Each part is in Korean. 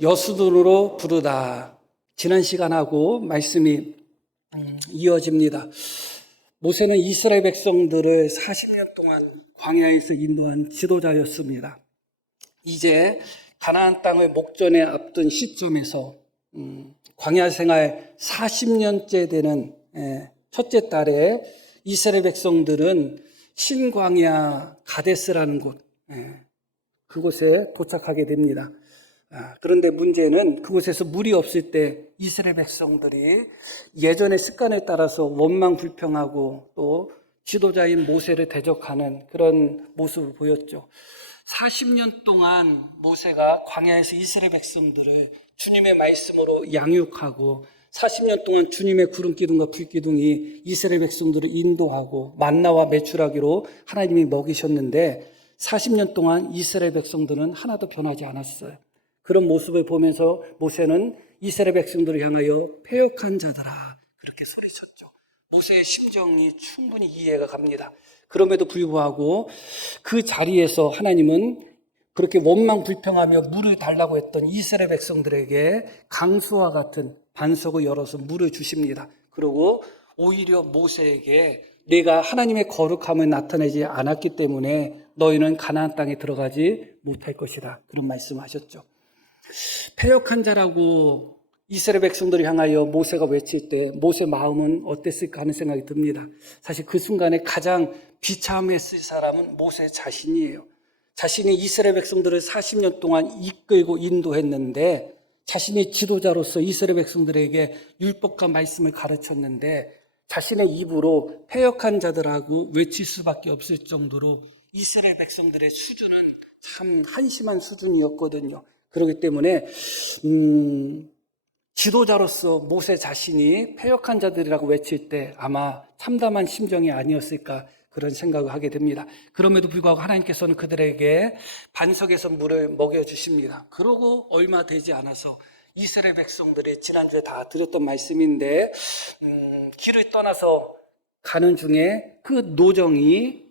여수돈으로 부르다. 지난 시간하고 말씀이 이어집니다. 모세는 이스라엘 백성들을 40년 동안 광야에서 인도한 지도자였습니다. 이제 가나안 땅을 목전에 앞둔 시점에서 광야 생활 40년째 되는 첫째 달에 이스라엘 백성들은 신광야 가데스라는 곳, 그곳에 도착하게 됩니다. 그런데 문제는 그곳에서 물이 없을 때 이스라엘 백성들이 예전의 습관에 따라서 원망불평하고 또 지도자인 모세를 대적하는 그런 모습을 보였죠. 40년 동안 모세가 광야에서 이스라엘 백성들을 주님의 말씀으로 양육하고 40년 동안 주님의 구름 기둥과 불 기둥이 이스라엘 백성들을 인도하고 만나와 메추라기로 하나님이 먹이셨는데 40년 동안 이스라엘 백성들은 하나도 변하지 않았어요. 그런 모습을 보면서 모세는 이스라엘 백성들을 향하여 패역한 자들아 그렇게 소리쳤죠. 모세의 심정이 충분히 이해가 갑니다. 그럼에도 불구하고 그 자리에서 하나님은 그렇게 원망불평하며 물을 달라고 했던 이스라엘 백성들에게 강수와 같은 반석을 열어서 물을 주십니다. 그리고 오히려 모세에게 내가 하나님의 거룩함을 나타내지 않았기 때문에 너희는 가나안 땅에 들어가지 못할 것이다. 그런 말씀을 하셨죠. 패역한 자라고 이스라엘 백성들을 향하여 모세가 외칠 때 모세 마음은 어땠을까 하는 생각이 듭니다. 사실 그 순간에 가장 비참했을 사람은 모세 자신이에요. 자신이 이스라엘 백성들을 40년 동안 이끌고 인도했는데 자신이 지도자로서 이스라엘 백성들에게 율법과 말씀을 가르쳤는데 자신의 입으로 패역한 자들하고 외칠 수밖에 없을 정도로 이스라엘 백성들의 수준은 참 한심한 수준이었거든요. 그렇기 때문에 지도자로서 모세 자신이 패역한 자들이라고 외칠 때 아마 참담한 심정이 아니었을까 그런 생각을 하게 됩니다. 그럼에도 불구하고 하나님께서는 그들에게 반석에서 물을 먹여주십니다. 그러고 얼마 되지 않아서 이스라엘 백성들이 지난주에 다 드렸던 말씀인데 길을 떠나서 가는 중에 그 노정이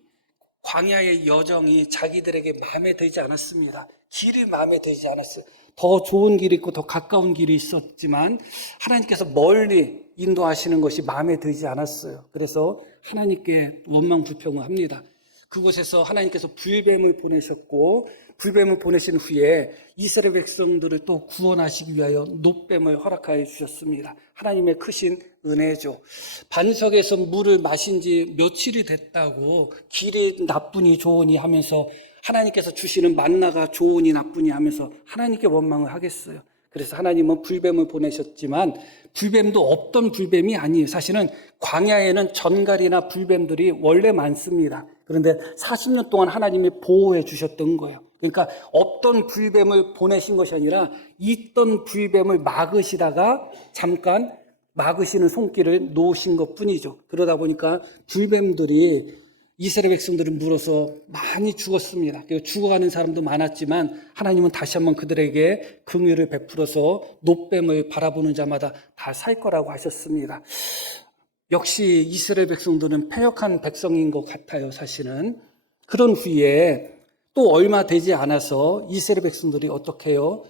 광야의 여정이 자기들에게 마음에 들지 않았습니다. 길이 마음에 들지 않았어요. 더 좋은 길이 있고 더 가까운 길이 있었지만 하나님께서 멀리 인도하시는 것이 마음에 들지 않았어요. 그래서 하나님께 원망불평을 합니다. 그곳에서 하나님께서 불뱀을 보내셨고 불뱀을 보내신 후에 이스라엘 백성들을 또 구원하시기 위하여 놋뱀을 허락하여 주셨습니다. 하나님의 크신 은혜죠. 반석에서 물을 마신 지 며칠이 됐다고 길이 나쁘니 좋으니 하면서 하나님께서 주시는 만나가 좋으니 나쁘니 하면서 하나님께 원망을 하겠어요. 그래서 하나님은 불뱀을 보내셨지만 불뱀도 없던 불뱀이 아니에요. 사실은 광야에는 전갈이나 불뱀들이 원래 많습니다. 그런데 40년 동안 하나님이 보호해 주셨던 거예요. 그러니까 없던 불뱀을 보내신 것이 아니라 있던 불뱀을 막으시다가 잠깐 막으시는 손길을 놓으신 것뿐이죠. 그러다 보니까 불뱀들이 이스라엘 백성들을 물어서 많이 죽었습니다. 죽어가는 사람도 많았지만 하나님은 다시 한번 그들에게 긍휼을 베풀어서 놋뱀을 바라보는 자마다 다 살 거라고 하셨습니다. 역시 이스라엘 백성들은 패역한 백성인 것 같아요. 사실은. 그런 후에 또 얼마 되지 않아서 이스라엘 백성들이 어떻게 해요?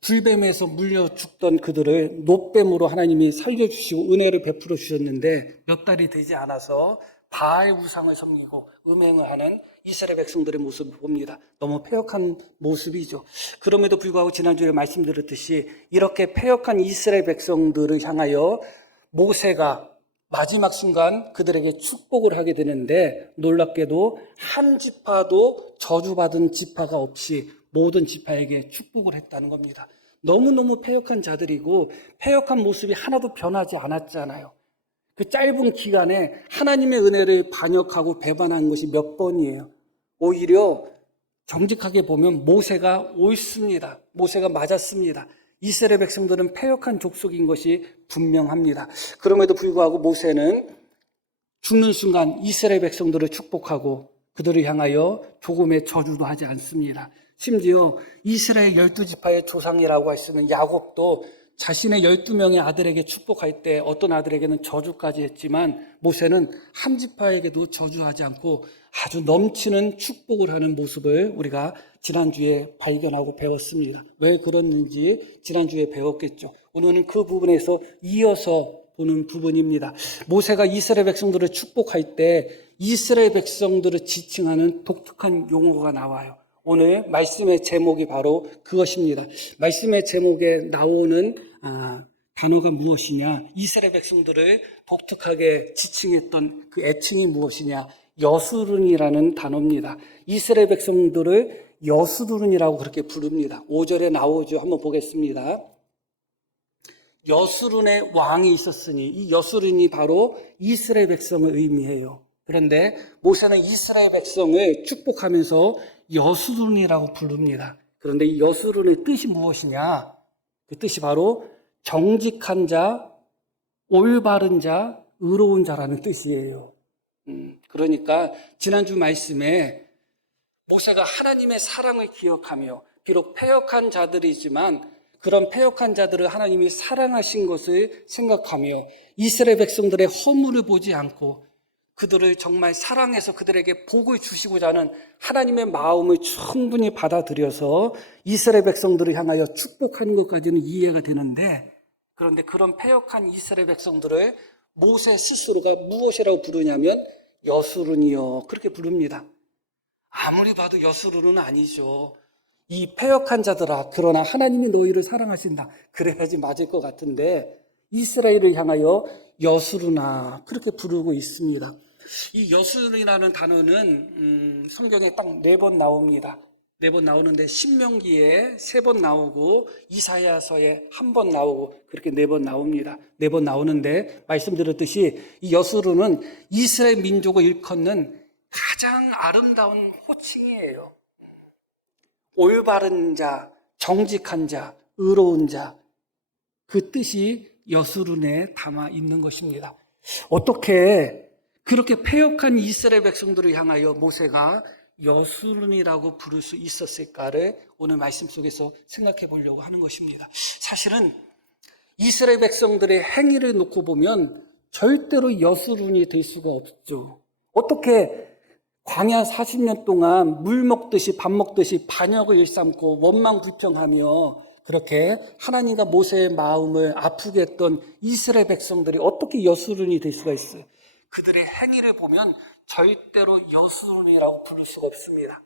불뱀에서 물려 죽던 그들을 놋뱀으로 하나님이 살려주시고 은혜를 베풀어 주셨는데 몇 달이 되지 않아서 바알 우상을 섬기고 음행을 하는 이스라엘 백성들의 모습을 봅니다. 너무 패역한 모습이죠. 그럼에도 불구하고 지난주에 말씀드렸듯이 이렇게 패역한 이스라엘 백성들을 향하여 모세가 마지막 순간 그들에게 축복을 하게 되는데 놀랍게도 한 지파도 저주받은 지파가 없이 모든 지파에게 축복을 했다는 겁니다. 너무너무 패역한 자들이고 패역한 모습이 하나도 변하지 않았잖아요. 그 짧은 기간에 하나님의 은혜를 반역하고 배반한 것이 몇 번이에요. 오히려 정직하게 보면 모세가 옳습니다. 모세가 맞았습니다. 이스라엘 백성들은 패역한 족속인 것이 분명합니다. 그럼에도 불구하고 모세는 죽는 순간 이스라엘 백성들을 축복하고 그들을 향하여 조금의 저주도 하지 않습니다. 심지어 이스라엘 12지파의 조상이라고 할 수 있는 야곱도 자신의 12명의 아들에게 축복할 때 어떤 아들에게는 저주까지 했지만 모세는 한 지파에게도 저주하지 않고 아주 넘치는 축복을 하는 모습을 우리가 지난주에 발견하고 배웠습니다. 왜 그랬는지 지난주에 배웠겠죠. 오늘은 그 부분에서 이어서 보는 부분입니다. 모세가 이스라엘 백성들을 축복할 때 이스라엘 백성들을 지칭하는 독특한 용어가 나와요. 오늘 말씀의 제목이 바로 그것입니다. 말씀의 제목에 나오는 단어가 무엇이냐? 이스라엘 백성들을 독특하게 지칭했던 그 애칭이 무엇이냐? 여수룬이라는 단어입니다. 이스라엘 백성들을 여수룬이라고 그렇게 부릅니다. 5절에 나오죠. 한번 보겠습니다. 여수룬의 왕이 있었으니, 이 여수룬이 바로 이스라엘 백성을 의미해요. 그런데 모세는 이스라엘 백성을 축복하면서 여수룬이라고 부릅니다. 그런데 이 여수룬의 뜻이 무엇이냐? 그 뜻이 바로 정직한 자, 올바른 자, 의로운 자라는 뜻이에요. 그러니까 지난주 말씀에 모세가 하나님의 사랑을 기억하며 비록 패역한 자들이지만 그런 패역한 자들을 하나님이 사랑하신 것을 생각하며 이스라엘 백성들의 허물을 보지 않고 그들을 정말 사랑해서 그들에게 복을 주시고자 하는 하나님의 마음을 충분히 받아들여서 이스라엘 백성들을 향하여 축복하는 것까지는 이해가 되는데, 그런데 그런 패역한 이스라엘 백성들을 모세 스스로가 무엇이라고 부르냐면 여수룬이요, 그렇게 부릅니다. 아무리 봐도 여수룬은 아니죠. 이 패역한 자들아, 그러나 하나님이 너희를 사랑하신다, 그래야지 맞을 것 같은데 이스라엘을 향하여 여수르나 그렇게 부르고 있습니다. 이 여수르라는 단어는 성경에 딱 4번 나옵니다. 4번 나오는데 신명기에 3번 나오고 이사야서에 1번 나오고 그렇게 4번 나옵니다. 4번 나오는데 말씀드렸듯이 이 여수르는 이스라엘 민족을 일컫는 가장 아름다운 호칭이에요. 올바른 자, 정직한 자, 의로운 자, 그 뜻이 여수룬에 담아 있는 것입니다. 어떻게 그렇게 패역한 이스라엘 백성들을 향하여 모세가 여수룬이라고 부를 수 있었을까를 오늘 말씀 속에서 생각해 보려고 하는 것입니다. 사실은 이스라엘 백성들의 행위를 놓고 보면 절대로 여수룬이 될 수가 없죠. 어떻게 광야 40년 동안 물 먹듯이 밥 먹듯이 반역을 일삼고 원망불평하며 그렇게 하나님과 모세의 마음을 아프게 했던 이스라엘 백성들이 어떻게 여수룬이 될 수가 있어요? 그들의 행위를 보면 절대로 여수룬이라고 부를 수가 없습니다.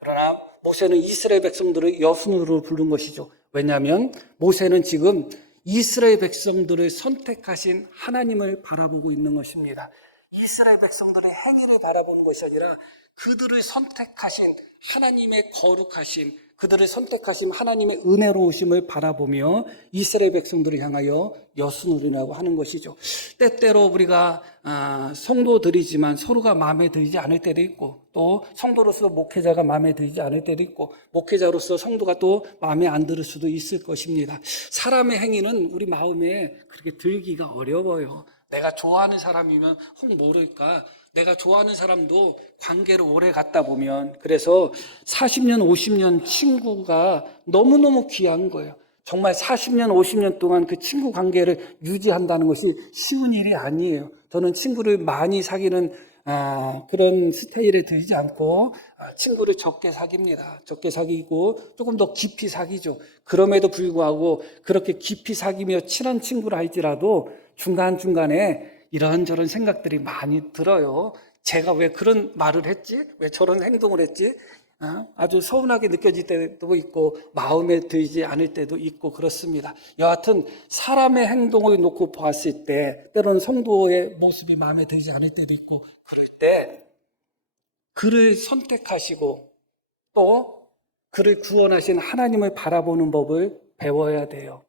그러나 모세는 이스라엘 백성들을 여수룬으로 부른 것이죠. 왜냐하면 모세는 지금 이스라엘 백성들을 선택하신 하나님을 바라보고 있는 것입니다. 이스라엘 백성들의 행위를 바라보는 것이 아니라 그들을 선택하신 하나님의 거룩하심, 그들을 선택하신 하나님의 은혜로우심을 바라보며 이스라엘 백성들을 향하여 여수눈이라고 하는 것이죠. 때때로 우리가 성도들이지만 서로가 마음에 들지 않을 때도 있고, 또 성도로서 목회자가 마음에 들지 않을 때도 있고, 목회자로서 성도가 또 마음에 안 들 수도 있을 것입니다. 사람의 행위는 우리 마음에 그렇게 들기가 어려워요. 내가 좋아하는 사람이면 혹 모를까, 내가 좋아하는 사람도 관계를 오래 갖다 보면, 그래서 40년, 50년 친구가 너무너무 귀한 거예요. 정말 40년, 50년 동안 그 친구 관계를 유지한다는 것이 쉬운 일이 아니에요. 저는 친구를 많이 사귀는 그런 스타일에 들지 않고 친구를 적게 사깁니다. 적게 사귀고 조금 더 깊이 사귀죠. 그럼에도 불구하고 그렇게 깊이 사귀며 친한 친구라 할지라도 중간중간에 이런저런 생각들이 많이 들어요. 제가 왜 그런 말을 했지? 왜 저런 행동을 했지? 아주 서운하게 느껴질 때도 있고 마음에 들지 않을 때도 있고 그렇습니다. 여하튼 사람의 행동을 놓고 보았을 때 때로는 성도의 모습이 마음에 들지 않을 때도 있고, 그럴 때 그를 선택하시고 또 그를 구원하신 하나님을 바라보는 법을 배워야 돼요.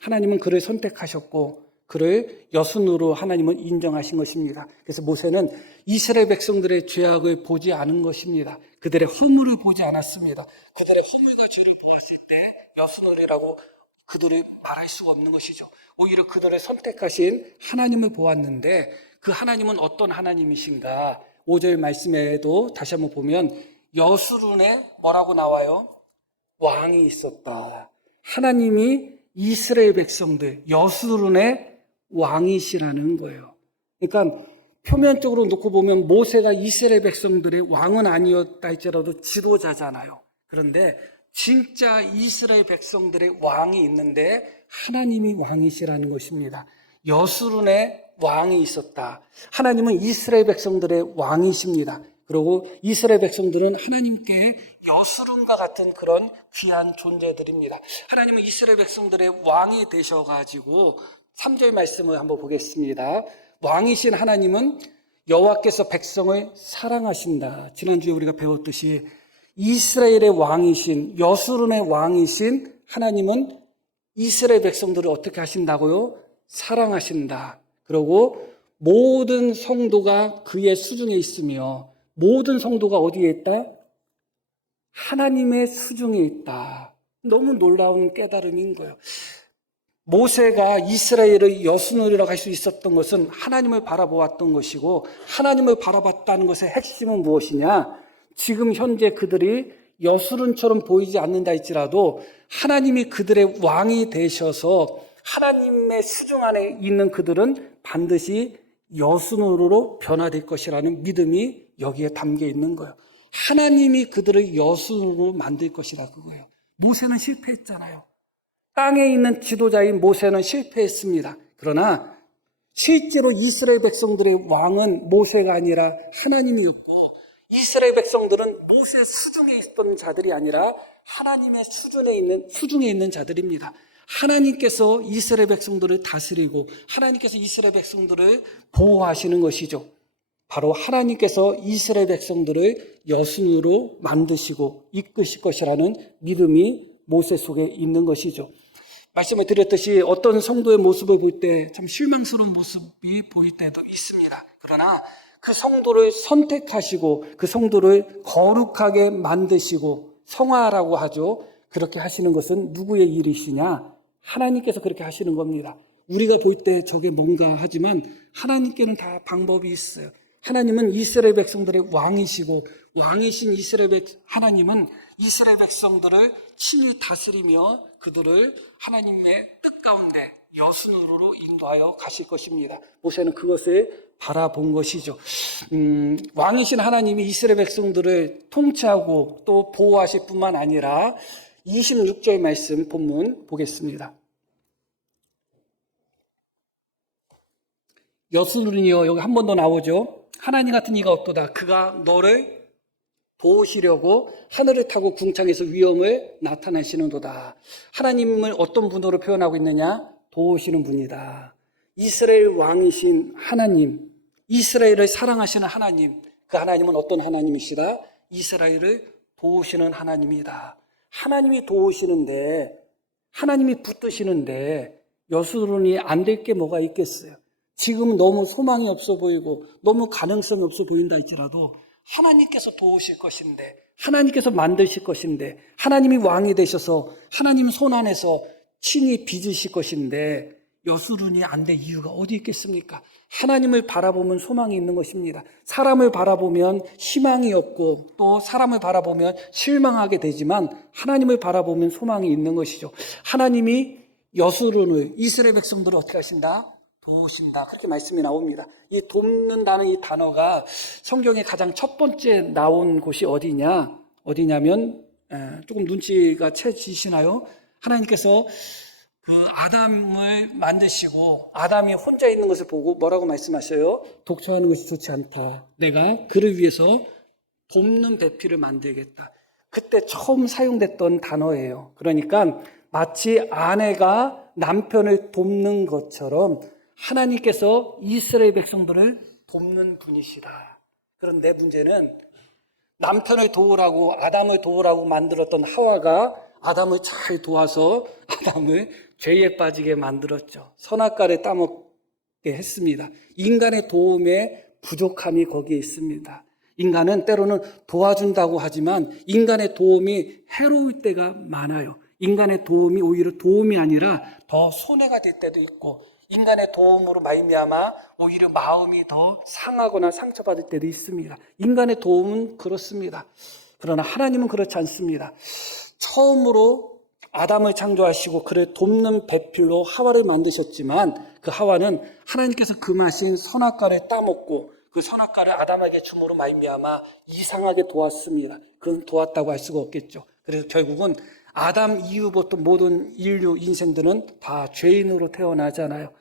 하나님은 그를 선택하셨고 그를 여순으로 하나님은 인정하신 것입니다. 그래서 모세는 이스라엘 백성들의 죄악을 보지 않은 것입니다. 그들의 허물을 보지 않았습니다. 그들의 허물과 죄를 보았을 때 여순으리라고 그들을 말할 수가 없는 것이죠. 오히려 그들을 선택하신 하나님을 보았는데 그 하나님은 어떤 하나님이신가? 5절 말씀에도 다시 한번 보면 여수룬에 뭐라고 나와요? 왕이 있었다. 하나님이 이스라엘 백성들 여수룬의 왕이시라는 거예요. 그러니까 표면적으로 놓고 보면 모세가 이스라엘 백성들의 왕은 아니었다 할지라도 지도자잖아요. 그런데 진짜 이스라엘 백성들의 왕이 있는데 하나님이 왕이시라는 것입니다. 여수론의 왕이 있었다. 하나님은 이스라엘 백성들의 왕이십니다. 그리고 이스라엘 백성들은 하나님께 여수론과 같은 그런 귀한 존재들입니다. 하나님은 이스라엘 백성들의 왕이 되셔가지고 3절 말씀을 한번 보겠습니다. 왕이신 하나님은 여호와께서 백성을 사랑하신다. 지난주에 우리가 배웠듯이 이스라엘의 왕이신, 여수론의 왕이신 하나님은 이스라엘 백성들을 어떻게 하신다고요? 사랑하신다. 그리고 모든 성도가 그의 수중에 있으며, 모든 성도가 어디에 있다? 하나님의 수중에 있다. 너무 놀라운 깨달음인 거예요. 모세가 이스라엘의 여수론이라고 할 수 있었던 것은 하나님을 바라보았던 것이고, 하나님을 바라봤다는 것의 핵심은 무엇이냐? 지금 현재 그들이 여수론처럼 보이지 않는다 할지라도 하나님이 그들의 왕이 되셔서 하나님의 수중 안에 있는 그들은 반드시 여수론으로 변화될 것이라는 믿음이 여기에 담겨 있는 거예요. 하나님이 그들을 여수론으로 만들 것이라 그거예요. 모세는 실패했잖아요. 땅에 있는 지도자인 모세는 실패했습니다. 그러나 실제로 이스라엘 백성들의 왕은 모세가 아니라 하나님이었고, 이스라엘 백성들은 모세 수중에 있던 자들이 아니라 하나님의 수중에 있는 자들입니다. 하나님께서 이스라엘 백성들을 다스리고 하나님께서 이스라엘 백성들을 보호하시는 것이죠. 바로 하나님께서 이스라엘 백성들을 여순으로 만드시고 이끄실 것이라는 믿음이 모세 속에 있는 것이죠. 말씀을 드렸듯이 어떤 성도의 모습을 볼 때 참 실망스러운 모습이 보일 때도 있습니다. 그러나 그 성도를 선택하시고 그 성도를 거룩하게 만드시고 성화라고 하죠. 그렇게 하시는 것은 누구의 일이시냐? 하나님께서 그렇게 하시는 겁니다. 우리가 볼 때 저게 뭔가 하지만 하나님께는 다 방법이 있어요. 하나님은 이스라엘 백성들의 왕이시고, 왕이신 하나님은 이스라엘 백성들을 친히 다스리며 그들을 하나님의 뜻 가운데 여순으로 인도하여 가실 것입니다. 모세는 그것을 바라본 것이죠. 왕이신 하나님이 이스라엘 백성들을 통치하고 또 보호하실 뿐만 아니라 26절 말씀 본문 보겠습니다. 여순이여, 여기 한 번 더 나오죠. 하나님 같은 이가 없도다. 그가 너를 도우시려고 하늘을 타고 궁창에서 위엄을 나타내시는도다. 하나님을 어떤 분으로 표현하고 있느냐? 도우시는 분이다. 이스라엘 왕이신 하나님, 이스라엘을 사랑하시는 하나님, 그 하나님은 어떤 하나님이시다? 이스라엘을 도우시는 하나님이다. 하나님이 도우시는데, 하나님이 붙드시는데 여수론이 안 될 게 뭐가 있겠어요? 지금 너무 소망이 없어 보이고 너무 가능성이 없어 보인다 할지라도 하나님께서 도우실 것인데, 하나님께서 만드실 것인데, 하나님이 왕이 되셔서 하나님 손 안에서 친히 빚으실 것인데 여수론이 안 될 이유가 어디 있겠습니까? 하나님을 바라보면 소망이 있는 것입니다. 사람을 바라보면 희망이 없고 또 사람을 바라보면 실망하게 되지만 하나님을 바라보면 소망이 있는 것이죠. 하나님이 여수론을, 이스라엘 백성들을 어떻게 하신다? 도우신다. 그렇게 말씀이 나옵니다. 이 돕는다는 이 단어가 성경에 가장 첫 번째 나온 곳이 어디냐면 조금 눈치가 채지시나요? 하나님께서 그 아담을 만드시고 아담이 혼자 있는 것을 보고 뭐라고 말씀하셔요? 독처하는 것이 좋지 않다. 내가 그를 위해서 돕는 배필을 만들겠다. 그때 처음 사용됐던 단어예요. 그러니까 마치 아내가 남편을 돕는 것처럼 하나님께서 이스라엘 백성들을 돕는 분이시다. 그런데 문제는 남편을 도우라고, 아담을 도우라고 만들었던 하와가 아담을 잘 도와서 아담을 죄에 빠지게 만들었죠. 선악과를 따먹게 했습니다. 인간의 도움에 부족함이 거기에 있습니다. 인간은 때로는 도와준다고 하지만 인간의 도움이 해로울 때가 많아요. 인간의 도움이 오히려 도움이 아니라 더 손해가 될 때도 있고, 인간의 도움으로 말미암아 오히려 마음이 더 상하거나 상처받을 때도 있습니다. 인간의 도움은 그렇습니다. 그러나 하나님은 그렇지 않습니다. 처음으로 아담을 창조하시고 그를 돕는 배필로 하와를 만드셨지만 그 하와는 하나님께서 금하신 선악과를 따먹고 그 선악과를 아담에게 줌으로 말미암아 이상하게 도왔습니다. 그건 도왔다고 할 수가 없겠죠. 그래서 결국은 아담 이후부터 모든 인류 인생들은 다 죄인으로 태어나잖아요.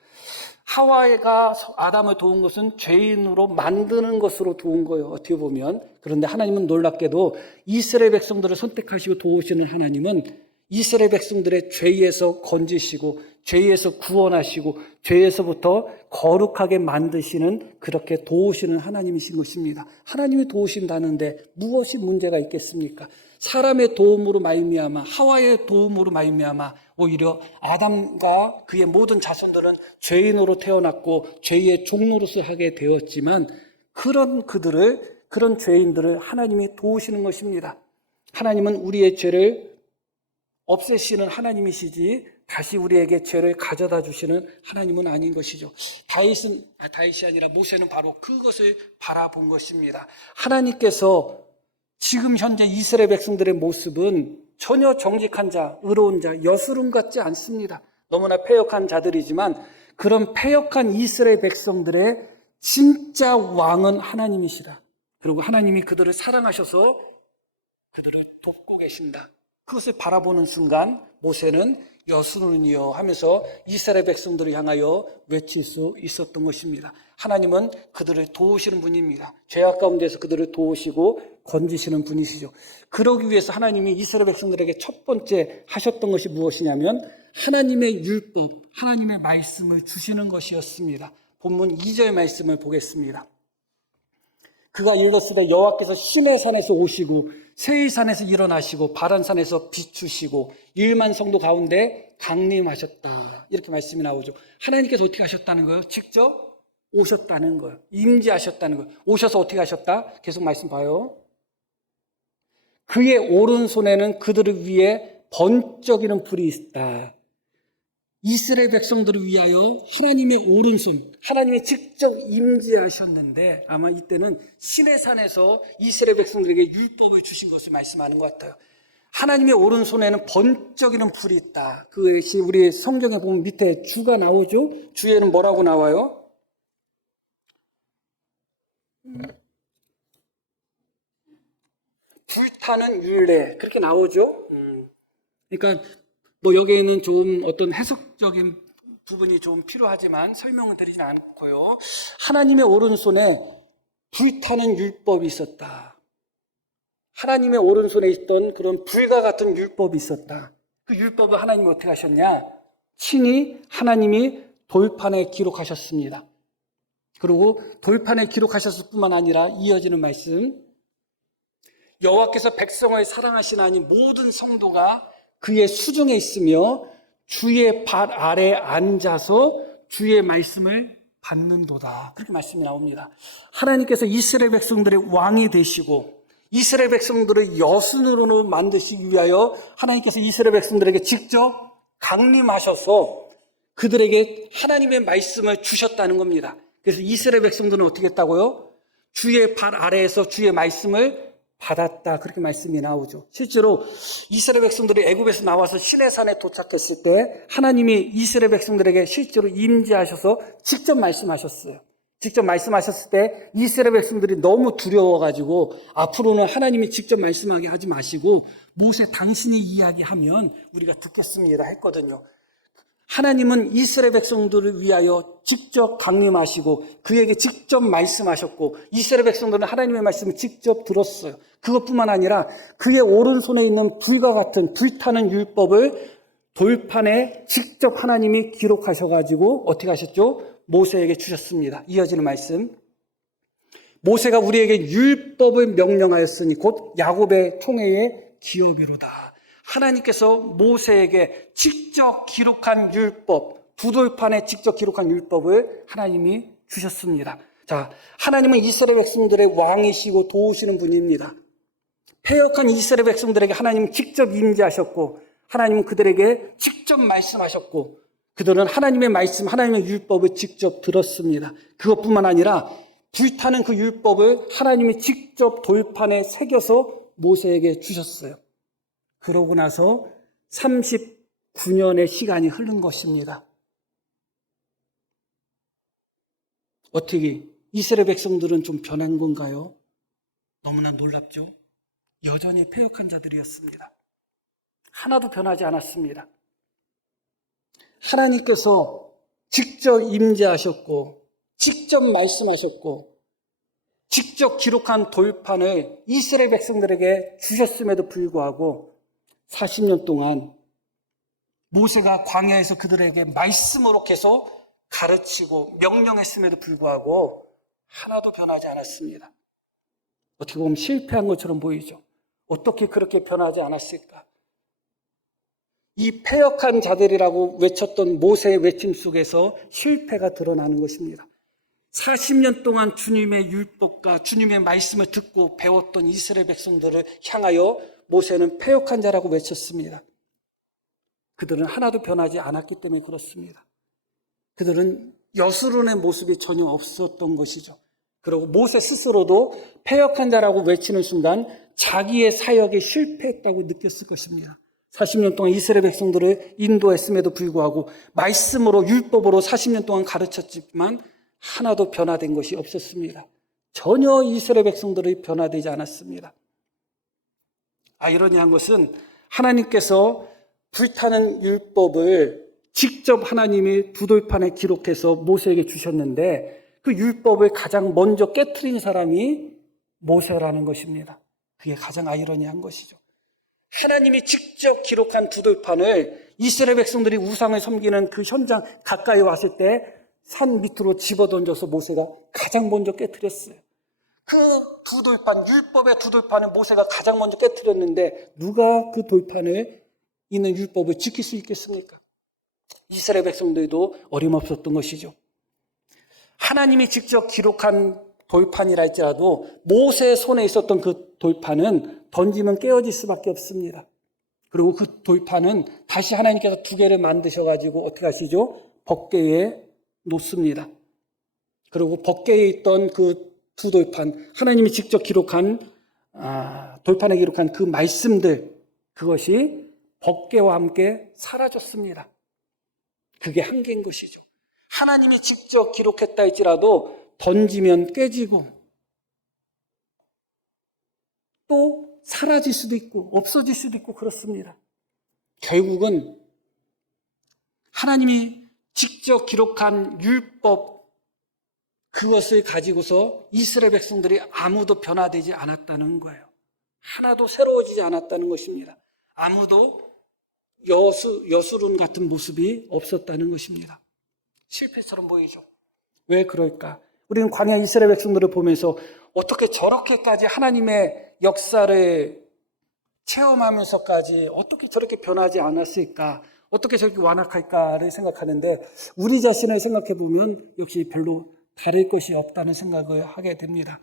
하와가 아담을 도운 것은 죄인으로 만드는 것으로 도운 거예요. 어떻게 보면. 그런데 하나님은 놀랍게도 이스라엘 백성들을 선택하시고 도우시는 하나님은 이스라엘 백성들의 죄에서 건지시고 죄에서 구원하시고 죄에서부터 거룩하게 만드시는, 그렇게 도우시는 하나님이신 것입니다. 하나님이 도우신다는데 무엇이 문제가 있겠습니까? 사람의 도움으로 말미암아, 하와의 도움으로 말미암아 오히려 아담과 그의 모든 자손들은 죄인으로 태어났고 죄의 종노릇을 하게 되었지만, 그런 죄인들을 하나님이 도우시는 것입니다. 하나님은 우리의 죄를 없애시는 하나님이시지 다시 우리에게 죄를 가져다 주시는 하나님은 아닌 것이죠. 다윗이 아니라 모세는 바로 그것을 바라본 것입니다. 하나님께서 지금 현재 이스라엘 백성들의 모습은 전혀 정직한 자, 의로운 자, 여수름 같지 않습니다. 너무나 패역한 자들이지만 그런 패역한 이스라엘 백성들의 진짜 왕은 하나님이시다. 그리고 하나님이 그들을 사랑하셔서 그들을 돕고 계신다. 그것을 바라보는 순간 모세는 여수는이여 하면서 이스라엘 백성들을 향하여 외칠 수 있었던 것입니다. 하나님은 그들을 도우시는 분입니다. 죄악 가운데서 그들을 도우시고 건지시는 분이시죠. 그러기 위해서 하나님이 이스라엘 백성들에게 첫 번째 하셨던 것이 무엇이냐면 하나님의 율법, 하나님의 말씀을 주시는 것이었습니다. 본문 2절 말씀을 보겠습니다. 그가 이르렀으되 여호와께서 시내산에서 오시고 세이산에서 일어나시고 바란산에서 비추시고 1만 성도 가운데 강림하셨다. 이렇게 말씀이 나오죠. 하나님께서 어떻게 하셨다는 거예요? 직접 오셨다는 거예요. 임재하셨다는 거예요. 오셔서 어떻게 하셨다? 계속 말씀 봐요. 그의 오른손에는 그들을 위해 번쩍이는 불이 있다. 이스라엘 백성들을 위하여 하나님의 오른손, 하나님이 직접 임재하셨는데 아마 이때는 시내산에서 이스라엘 백성들에게 율법을 주신 것을 말씀하는 것 같아요. 하나님의 오른손에는 번쩍이는 불이 있다. 그것이 우리 성경에 보면 밑에 주가 나오죠. 주에는 뭐라고 나와요? 불타는 율례, 그렇게 나오죠. 그러니까 여기에는 좀 어떤 해석적인 부분이 좀 필요하지만 설명을 드리진 않고요. 하나님의 오른손에 불타는 율법이 있었다. 하나님의 오른손에 있던 그런 불과 같은 율법이 있었다. 그 율법을 하나님이 어떻게 하셨냐? 친히 하나님이 돌판에 기록하셨습니다. 그리고 돌판에 기록하셨을 뿐만 아니라 이어지는 말씀, 여호와께서 백성을 사랑하시나니 모든 성도가 그의 수중에 있으며 주의 발 아래 앉아서 주의 말씀을 받는도다. 그렇게 말씀이 나옵니다. 하나님께서 이스라엘 백성들의 왕이 되시고 이스라엘 백성들을 여순으로 만드시기 위하여 하나님께서 이스라엘 백성들에게 직접 강림하셔서 그들에게 하나님의 말씀을 주셨다는 겁니다. 그래서 이스라엘 백성들은 어떻게 했다고요? 주의 발 아래에서 주의 말씀을 받았다. 그렇게 말씀이 나오죠. 실제로 이스라엘 백성들이 애굽에서 나와서 시내산에 도착했을 때 하나님이 이스라엘 백성들에게 실제로 임재하셔서 직접 말씀하셨어요. 직접 말씀하셨을 때 이스라엘 백성들이 너무 두려워가지고 앞으로는 하나님이 직접 말씀하게 하지 마시고 모세 당신이 이야기하면 우리가 듣겠습니다 했거든요. 하나님은 이스라엘 백성들을 위하여 직접 강림하시고 그에게 직접 말씀하셨고 이스라엘 백성들은 하나님의 말씀을 직접 들었어요. 그것뿐만 아니라 그의 오른손에 있는 불과 같은 불타는 율법을 돌판에 직접 하나님이 기록하셔가지고 어떻게 하셨죠? 모세에게 주셨습니다. 이어지는 말씀, 모세가 우리에게 율법을 명령하였으니 곧 야곱의 총회의 기업이로다. 하나님께서 모세에게 직접 기록한 율법, 두돌판에 직접 기록한 율법을 하나님이 주셨습니다. 자, 하나님은 이스라엘 백성들의 왕이시고 도우시는 분입니다. 패역한 이스라엘 백성들에게 하나님은 직접 임재하셨고 하나님은 그들에게 직접 말씀하셨고 그들은 하나님의 말씀, 하나님의 율법을 직접 들었습니다. 그것뿐만 아니라 불타는 그 율법을 하나님이 직접 돌판에 새겨서 모세에게 주셨어요. 그러고 나서 39년의 시간이 흐른 것입니다. 어떻게 이스라엘 백성들은 좀 변한 건가요? 너무나 놀랍죠? 여전히 패역한 자들이었습니다. 하나도 변하지 않았습니다. 하나님께서 직접 임재하셨고 직접 말씀하셨고 직접 기록한 돌판을 이스라엘 백성들에게 주셨음에도 불구하고 40년 동안 모세가 광야에서 그들에게 말씀으로 계속 가르치고 명령했음에도 불구하고 하나도 변하지 않았습니다. 어떻게 보면 실패한 것처럼 보이죠. 어떻게 그렇게 변하지 않았을까? 이 패역한 자들이라고 외쳤던 모세의 외침 속에서 실패가 드러나는 것입니다. 40년 동안 주님의 율법과 주님의 말씀을 듣고 배웠던 이스라엘 백성들을 향하여 모세는 패역한 자라고 외쳤습니다. 그들은 하나도 변하지 않았기 때문에 그렇습니다. 그들은 여수론의 모습이 전혀 없었던 것이죠. 그리고 모세 스스로도 패역한 자라고 외치는 순간 자기의 사역에 실패했다고 느꼈을 것입니다. 40년 동안 이스라엘 백성들을 인도했음에도 불구하고 말씀으로 율법으로 40년 동안 가르쳤지만 하나도 변화된 것이 없었습니다. 전혀 이스라엘 백성들이 변화되지 않았습니다. 아이러니한 것은 하나님께서 불타는 율법을 직접 하나님이 두돌판에 기록해서 모세에게 주셨는데 그 율법을 가장 먼저 깨트린 사람이 모세라는 것입니다. 그게 가장 아이러니한 것이죠. 하나님이 직접 기록한 두돌판을 이스라엘 백성들이 우상을 섬기는 그 현장 가까이 왔을 때 산 밑으로 집어던져서 모세가 가장 먼저 깨트렸어요. 그 두돌판, 율법의 두돌판을 모세가 가장 먼저 깨트렸는데 누가 그 돌판에 있는 율법을 지킬 수 있겠습니까? 이스라엘 백성들도 어림없었던 것이죠. 하나님이 직접 기록한 돌판이라 할지라도 모세의 손에 있었던 그 돌판은 던지면 깨어질 수밖에 없습니다. 그리고 그 돌판은 다시 하나님께서 두 개를 만드셔가지고 어떻게 하시죠? 법궤에 놓습니다. 그리고 법궤에 있던 그 두 돌판, 하나님이 직접 기록한 돌판에 기록한 그 말씀들, 그것이 법궤와 함께 사라졌습니다. 그게 한계인 것이죠. 하나님이 직접 기록했다 할지라도 던지면 깨지고 또 사라질 수도 있고 없어질 수도 있고 그렇습니다. 결국은 하나님이 직접 기록한 율법 그것을 가지고서 이스라엘 백성들이 아무도 변화되지 않았다는 거예요. 하나도 새로워지지 않았다는 것입니다. 아무도 여수론 같은 모습이 없었다는 것입니다. 실패처럼 보이죠. 왜 그럴까? 우리는 광야 이스라엘 백성들을 보면서 어떻게 저렇게까지 하나님의 역사를 체험하면서까지 어떻게 저렇게 변하지 않았을까? 어떻게 저렇게 완악할까를 생각하는데 우리 자신을 생각해 보면 역시 별로 다를 것이 없다는 생각을 하게 됩니다.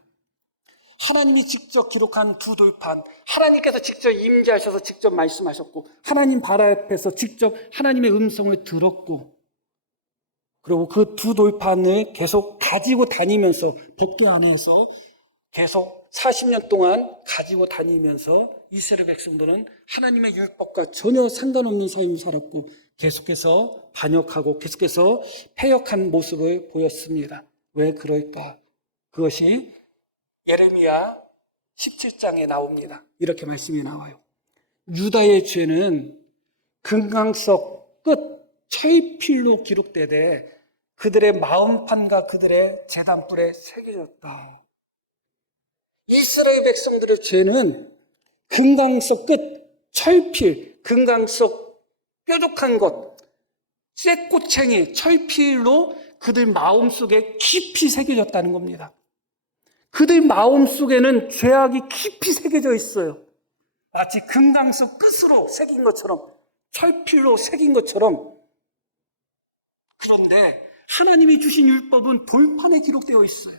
하나님이 직접 기록한 두 돌판, 하나님께서 직접 임재하셔서 직접 말씀하셨고 하나님 발 앞에서 직접 하나님의 음성을 들었고 그리고 그 두 돌판을 계속 가지고 다니면서 법궤 안에서 계속 40년 동안 가지고 다니면서 이스라엘 백성들은 하나님의 율법과 전혀 상관없는 삶을 살았고 계속해서 반역하고 계속해서 패역한 모습을 보였습니다. 왜 그럴까? 그것이 예레미야 17장에 나옵니다. 이렇게 말씀이 나와요. 유다의 죄는 금강석 끝 철필로 기록되되 그들의 마음판과 그들의 제단불에 새겨졌다. 이스라엘 백성들의 죄는 금강석 끝 철필, 금강석 뾰족한 것, 쇠꼬챙이, 철필로 그들 마음속에 깊이 새겨졌다는 겁니다. 그들 마음속에는 죄악이 깊이 새겨져 있어요. 마치 금강석 끝으로 새긴 것처럼, 철필로 새긴 것처럼. 그런데 하나님이 주신 율법은 돌판에 기록되어 있어요.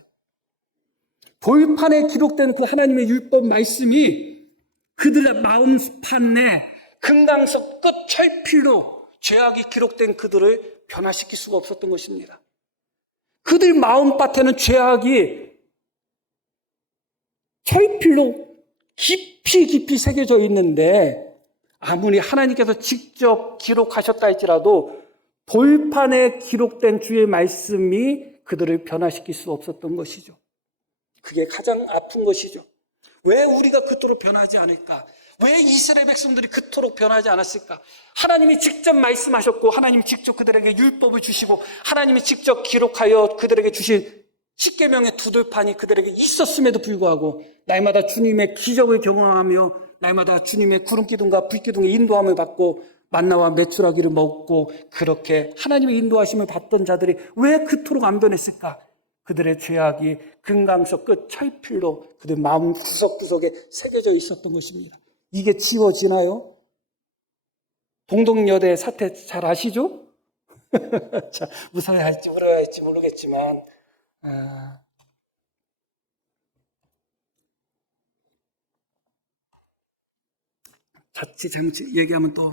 돌판에 기록된 그 하나님의 율법 말씀이 그들의 마음판에 금강석 끝 철필로 죄악이 기록된 그들을 변화시킬 수가 없었던 것입니다. 그들 마음밭에는 죄악이 철필로 깊이 새겨져 있는데 아무리 하나님께서 직접 기록하셨다 할지라도 돌판에 기록된 주의 말씀이 그들을 변화시킬 수 없었던 것이죠. 그게 가장 아픈 것이죠. 왜 우리가 그토록 변하지 않을까? 왜 이스라엘 백성들이 그토록 변하지 않았을까? 하나님이 직접 말씀하셨고, 하나님이 직접 그들에게 율법을 주시고, 하나님이 직접 기록하여 그들에게 주신 십계명의 두들판이 그들에게 있었음에도 불구하고 날마다 주님의 기적을 경험하며 날마다 주님의 구름기둥과 불기둥의 인도함을 받고 만나와 메추라기를 먹고 그렇게 하나님의 인도하심을 받던 자들이 왜 그토록 안 변했을까? 그들의 죄악이 금강석 끝 철필로 그들 마음 구석구석에 새겨져 있었던 것입니다. 이게 지워지나요? 동독여대 사태 잘 아시죠? 자, 무서워야 할지 울어야 할지 모르겠지만 자칫 잘못 얘기하면 또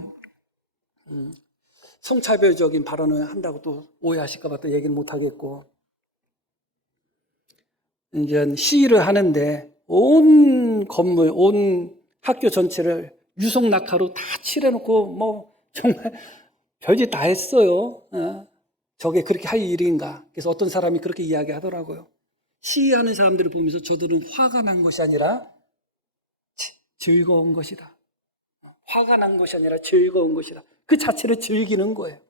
성차별적인 발언을 한다고 또 오해하실까 봐 또 얘기는 못하겠고, 이제 시위를 하는데 온 건물, 온 학교 전체를 유속 낙하로 다 칠해놓고 뭐 정말 별짓 다 했어요. 저게 그렇게 할 일인가? 그래서 어떤 사람이 그렇게 이야기하더라고요. 시위하는 사람들을 보면서 저들은 화가 난 것이 아니라 즐거운 것이다. 화가 난 것이 아니라 즐거운 것이다. 그 자체를 즐기는 거예요.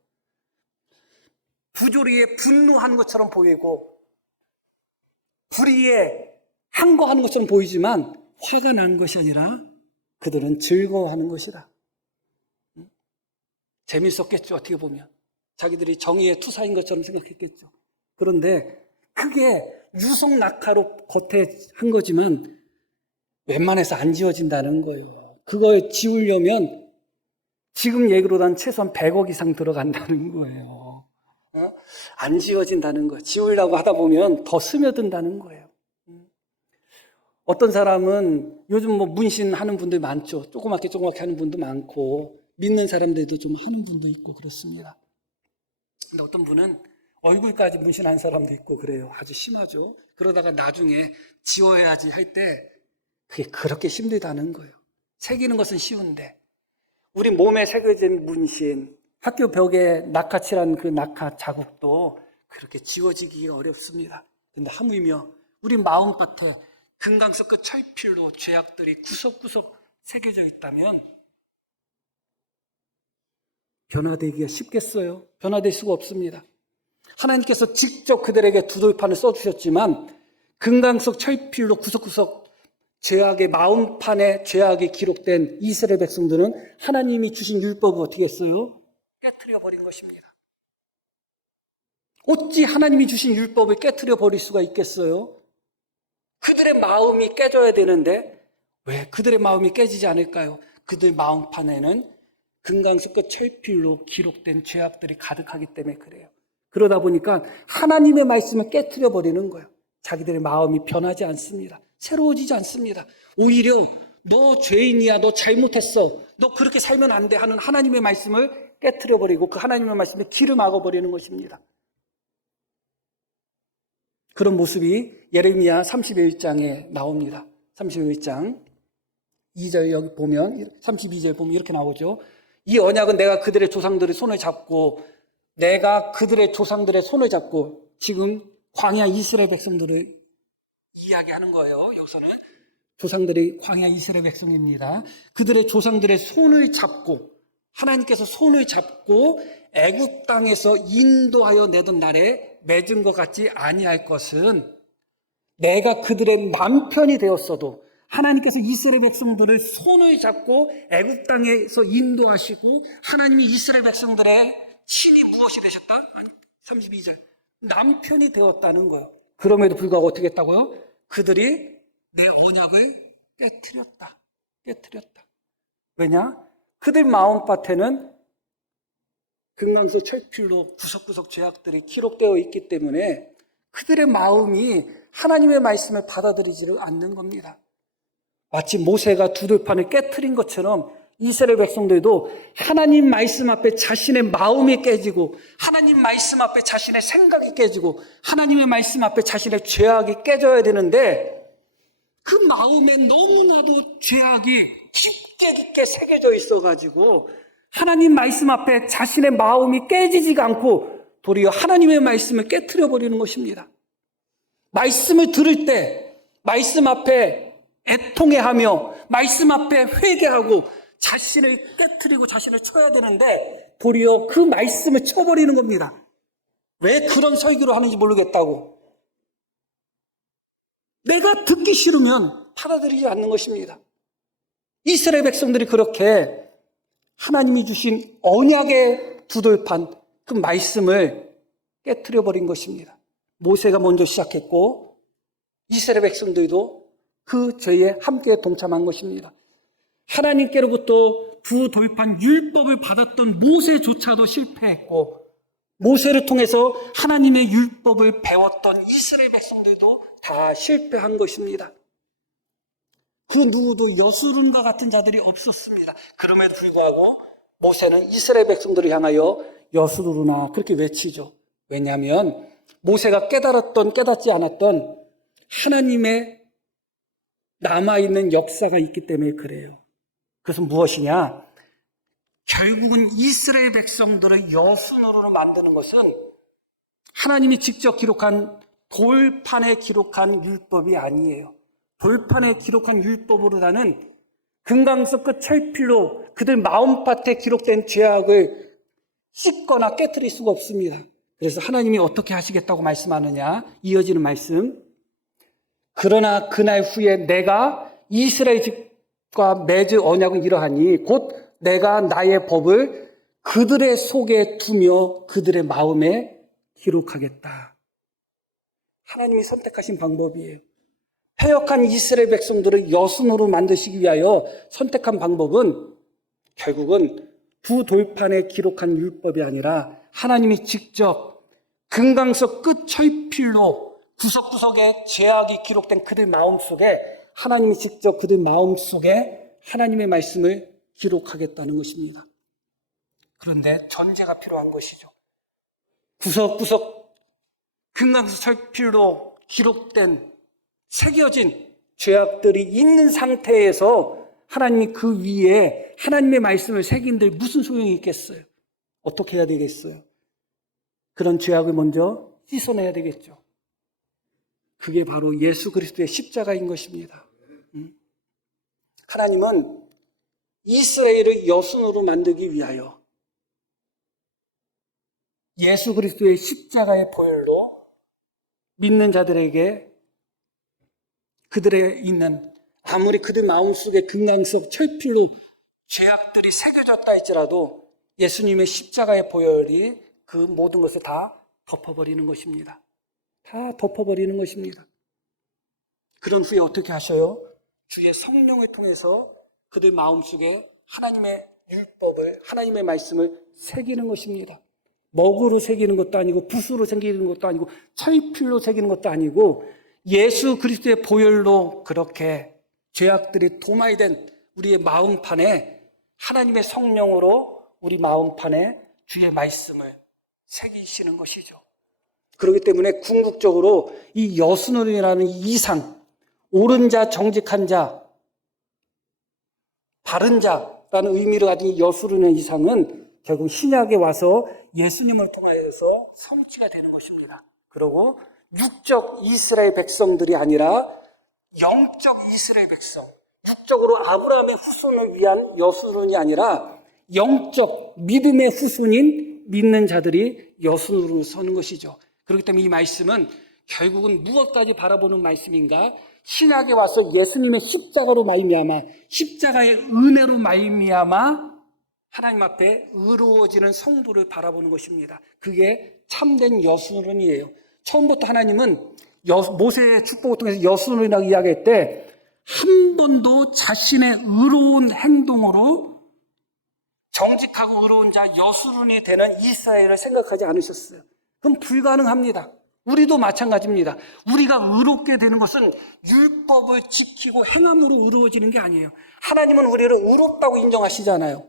부조리에 분노한 것처럼 보이고 불의에 항거하는 것처럼 보이지만 화가 난 것이 아니라 그들은 즐거워하는 것이다. 재밌었겠죠, 어떻게 보면. 자기들이 정의의 투사인 것처럼 생각했겠죠. 그런데 그게 유속 낙하로 겉에 한 거지만 웬만해서 안 지워진다는 거예요. 그걸 지우려면 지금 얘기로는 최소한 100억 이상 들어간다는 거예요. 안 지워진다는 거예요. 지우려고 하다 보면 더 스며든다는 거예요. 어떤 사람은 요즘 뭐 문신하는 분들 많죠. 조그맣게 하는 분도 많고 믿는 사람들도 좀 하는 분도 있고 그렇습니다. 근데 어떤 분은 얼굴까지 문신한 사람도 있고 그래요. 아주 심하죠. 그러다가 나중에 지워야지 할 때 그게 그렇게 힘들다는 거예요. 새기는 것은 쉬운데 우리 몸에 새겨진 문신, 학교 벽에 낙하칠한 그 낙하 자국도 그렇게 지워지기가 어렵습니다. 근데 하물며 우리 마음밭에 금강석 끝 철필로 죄악들이 구석구석 새겨져 있다면 변화되기가 쉽겠어요? 변화될 수가 없습니다. 하나님께서 직접 그들에게 두들판을 써주셨지만 금강석 철필로 구석구석 죄악의 마음판에 죄악이 기록된 이스라엘 백성들은 하나님이 주신 율법을 어떻게 했어요? 깨트려 버린 것입니다. 어찌 하나님이 주신 율법을 깨트려 버릴 수가 있겠어요? 그들의 마음이 깨져야 되는데 왜 그들의 마음이 깨지지 않을까요? 그들 마음판에는 금강석 끝 철필로 기록된 죄악들이 가득하기 때문에 그래요. 그러다 보니까 하나님의 말씀을 깨트려 버리는 거예요. 자기들의 마음이 변하지 않습니다. 새로워지지 않습니다. 오히려 너 죄인이야, 너 잘못했어, 너 그렇게 살면 안 돼 하는 하나님의 말씀을 깨트려 버리고 그 하나님의 말씀에 길을 막아버리는 것입니다. 그런 모습이 예레미야 31장에 나옵니다. 31장 2절 여기 보면 32절 보면 이렇게 나오죠. 이 언약은 내가 그들의 조상들의 손을 잡고 지금 광야 이스라엘 백성들을 이야기하는 거예요. 여기서는 조상들이 광야 이스라엘 백성입니다. 그들의 조상들의 손을 잡고 하나님께서 손을 잡고 애굽 땅에서 인도하여 내던 날에 맺은 것 같지 아니할 것은 내가 그들의 남편이 되었어도 하나님께서 이스라엘 백성들을 손을 잡고 애굽 땅에서 인도하시고 하나님이 이스라엘 백성들의 친히 무엇이 되셨다? 아니, 32절 남편이 되었다는 거예요. 그럼에도 불구하고 어떻게 했다고요? 그들이 내 언약을 깨트렸다. 왜냐? 그들 마음밭에는 금강석 철필로 구석구석 죄악들이 기록되어 있기 때문에 그들의 마음이 하나님의 말씀을 받아들이지를 않는 겁니다. 마치 모세가 두들판을 깨트린 것처럼 이스라엘 백성들도 하나님 말씀 앞에 자신의 마음이 깨지고 하나님 말씀 앞에 자신의 생각이 깨지고 하나님의 말씀 앞에 자신의 죄악이 깨져야 되는데 그 마음에 너무나도 죄악이 깊게 새겨져 있어가지고 하나님 말씀 앞에 자신의 마음이 깨지지가 않고 도리어 하나님의 말씀을 깨트려 버리는 것입니다. 말씀을 들을 때 말씀 앞에 애통해하며 말씀 앞에 회개하고 자신을 깨트리고 자신을 쳐야 되는데 도리어 그 말씀을 쳐버리는 겁니다. 왜 그런 설교를 하는지 모르겠다고. 내가 듣기 싫으면 받아들이지 않는 것입니다. 이스라엘 백성들이 그렇게 하나님이 주신 언약의 두들판 그 말씀을 깨트려 버린 것입니다. 모세가 먼저 시작했고 이스라엘 백성들도 그 죄에 함께 동참한 것입니다. 하나님께로부터 두돌판 율법을 받았던 모세조차도 실패했고 모세를 통해서 하나님의 율법을 배웠던 이스라엘 백성들도 다 실패한 것입니다. 그 누구도 여수론과 같은 자들이 없었습니다. 그럼에도 불구하고 모세는 이스라엘 백성들을 향하여 여수르나 그렇게 외치죠. 왜냐하면 모세가 깨닫지 않았던 하나님의 남아있는 역사가 있기 때문에 그래요. 그것은 무엇이냐? 결국은 이스라엘 백성들을 여수노로 만드는 것은 하나님이 직접 기록한 돌판에 기록한 율법이 아니에요. 돌판에 기록한 율법으로라는 금강석 끝 철필로 그들 마음밭에 기록된 죄악을 씻거나 깨트릴 수가 없습니다. 그래서 하나님이 어떻게 하시겠다고 말씀하느냐? 이어지는 말씀. 그러나 그날 후에 내가 이스라엘 집과 맺을 언약은 이러하니 곧 내가 나의 법을 그들의 속에 두며 그들의 마음에 기록하겠다. 하나님이 선택하신 방법이에요. 패역한 이스라엘 백성들을 여순으로 만드시기 위하여 선택한 방법은 결국은 두 돌판에 기록한 율법이 아니라 하나님이 직접 금강석 끝 철필로 구석구석에 죄악이 기록된 그들 마음속에 하나님이 직접 그들 마음속에 하나님의 말씀을 기록하겠다는 것입니다. 그런데 전제가 필요한 것이죠. 구석구석 금강석 철필로 기록된 새겨진 죄악들이 있는 상태에서 하나님이 그 위에 하나님의 말씀을 새긴들 무슨 소용이 있겠어요? 어떻게 해야 되겠어요? 그런 죄악을 먼저 씻어내야 되겠죠. 그게 바로 예수 그리스도의 십자가인 것입니다. 하나님은 이스라엘을 여순으로 만들기 위하여 예수 그리스도의 십자가의 보혈로 믿는 자들에게 그들의 있는 아무리 그들 마음속에 금강석 철필로 죄악들이 새겨졌다 할지라도 예수님의 십자가의 보혈이 그 모든 것을 다 덮어버리는 것입니다. 다 덮어버리는 것입니다. 그런 후에 어떻게 하셔요? 주의 성령을 통해서 그들 마음속에 하나님의 율법을, 하나님의 말씀을 새기는 것입니다. 먹으로 새기는 것도 아니고 붓으로 새기는 것도 아니고 철필로 새기는 것도 아니고 예수 그리스도의 보혈로 그렇게 죄악들이 도마이된 우리의 마음판에 하나님의 성령으로 우리 마음판에 주의 말씀을 새기시는 것이죠. 그렇기 때문에 궁극적으로 이 여순원이라는 이상, 옳은 자, 정직한 자, 바른 자라는 의미를 가진 이 여순원의 이상은 결국 신약에 와서 예수님을 통하여서 성취가 되는 것입니다. 그리고 육적 이스라엘 백성들이 아니라 영적 이스라엘 백성, 육적으로 아브라함의 후손을 위한 여순원이 아니라 영적 믿음의 후손인 믿는 자들이 여순으로 서는 것이죠. 그렇기 때문에 이 말씀은 결국은 무엇까지 바라보는 말씀인가? 신약에 와서 예수님의 십자가로 말미암아 십자가의 은혜로 말미암아 하나님 앞에 의로워지는 성도를 바라보는 것입니다. 그게 참된 여순론이에요. 처음부터 하나님은 모세의 축복을 통해서 여순론이라고 이야기할 때 한 번도 자신의 의로운 행동으로 정직하고 의로운 자 여순론이 되는 이스라엘을 생각하지 않으셨어요. 그럼 불가능합니다. 우리도 마찬가지입니다. 우리가 의롭게 되는 것은 율법을 지키고 행함으로 의로워지는 게 아니에요. 하나님은 우리를 의롭다고 인정하시잖아요.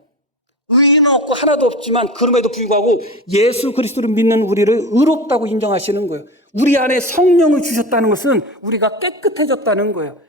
의인은 없고 하나도 없지만 그럼에도 불구하고 예수 그리스도를 믿는 우리를 의롭다고 인정하시는 거예요. 우리 안에 성령을 주셨다는 것은 우리가 깨끗해졌다는 거예요.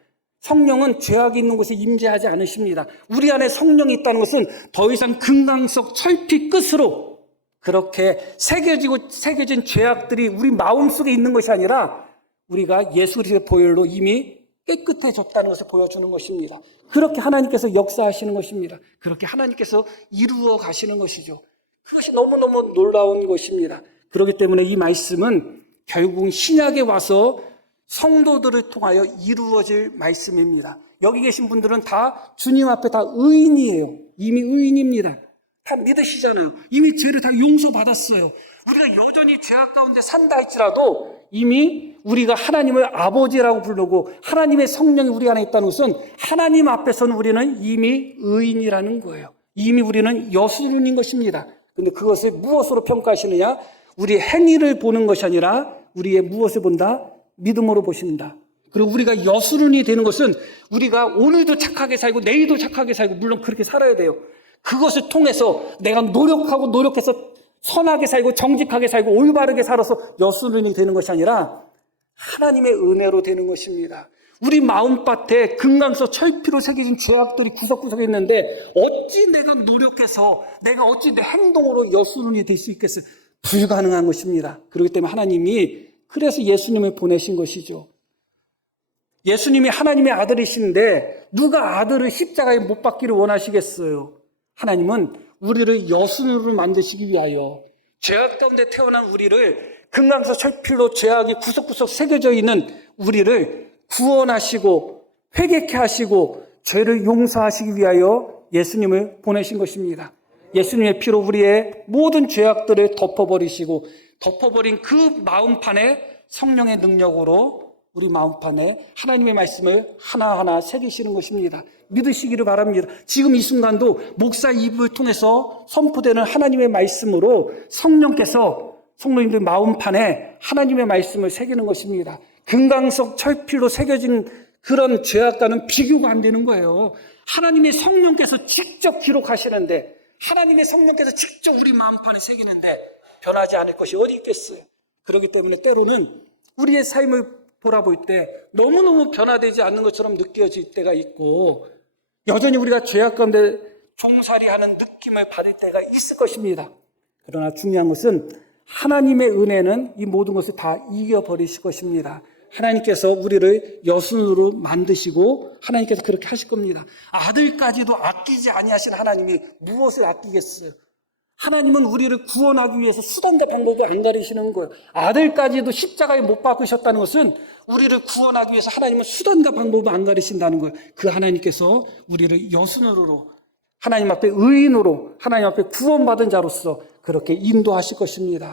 성령은 죄악이 있는 곳에 임재하지 않으십니다. 우리 안에 성령이 있다는 것은 더 이상 금강석 철피 끝으로 그렇게 새겨진 죄악들이 우리 마음속에 있는 것이 아니라 우리가 예수 그리스도의 보혈로 이미 깨끗해졌다는 것을 보여주는 것입니다. 그렇게 하나님께서 역사하시는 것입니다. 그렇게 하나님께서 이루어 가시는 것이죠. 그것이 너무너무 놀라운 것입니다. 그렇기 때문에 이 말씀은 결국 신약에 와서 성도들을 통하여 이루어질 말씀입니다. 여기 계신 분들은 다 주님 앞에 다 의인이에요. 이미 의인입니다. 다 믿으시잖아요. 이미 죄를 다 용서받았어요. 우리가 여전히 죄악 가운데 산다 할지라도 이미 우리가 하나님을 아버지라고 부르고 하나님의 성령이 우리 안에 있다는 것은 하나님 앞에서는 우리는 이미 의인이라는 거예요. 이미 우리는 여순인 것입니다. 그런데 그것을 무엇으로 평가하시느냐? 우리의 행위를 보는 것이 아니라 우리의 무엇을 본다? 믿음으로 보십니다. 그리고 우리가 여순이 되는 것은 우리가 오늘도 착하게 살고 내일도 착하게 살고 물론 그렇게 살아야 돼요. 그것을 통해서 내가 노력해서 선하게 살고 정직하게 살고 올바르게 살아서 여순이 되는 것이 아니라 하나님의 은혜로 되는 것입니다. 우리 마음밭에 금강석 철피로 새겨진 죄악들이 구석구석에 있는데 어찌 내가 노력해서 내가 어찌 내 행동으로 여순이 될 수 있겠어요? 불가능한 것입니다. 그렇기 때문에 하나님이 그래서 예수님을 보내신 것이죠. 예수님이 하나님의 아들이신데 누가 아들을 십자가에 못 박기를 원하시겠어요? 하나님은 우리를 여순으로 만드시기 위하여 죄악 가운데 태어난 우리를 금강석 철필로 죄악이 구석구석 새겨져 있는 우리를 구원하시고 회개케 하시고 죄를 용서하시기 위하여 예수님을 보내신 것입니다. 예수님의 피로 우리의 모든 죄악들을 덮어버린 그 마음판에 성령의 능력으로 우리 마음판에 하나님의 말씀을 하나하나 새기시는 것입니다. 믿으시기를 바랍니다. 지금 이 순간도 목사 입을 통해서 선포되는 하나님의 말씀으로 성령님들 마음판에 하나님의 말씀을 새기는 것입니다. 금강석 철필로 새겨진 그런 죄악과는 비교가 안 되는 거예요. 하나님의 성령께서 직접 기록하시는데 하나님의 성령께서 직접 우리 마음판에 새기는데 변하지 않을 것이 어디 있겠어요. 그렇기 때문에 때로는 우리의 삶을 돌아볼 때 너무너무 변화되지 않는 것처럼 느껴질 때가 있고 여전히 우리가 죄악 가운데 종살이하는 느낌을 받을 때가 있을 것입니다. 그러나 중요한 것은 하나님의 은혜는 이 모든 것을 다 이겨버리실 것입니다. 하나님께서 우리를 여순으로 만드시고 하나님께서 그렇게 하실 겁니다. 아들까지도 아끼지 아니하신 하나님이 무엇을 아끼겠어요? 하나님은 우리를 구원하기 위해서 수단과 방법을 안 가리시는 거예요. 아들까지도 십자가에 못 박으셨다는 것은 우리를 구원하기 위해서 하나님은 수단과 방법을 안 가리신다는 거예요. 그 하나님께서 우리를 여순으로 하나님 앞에 의인으로 하나님 앞에 구원받은 자로서 그렇게 인도하실 것입니다.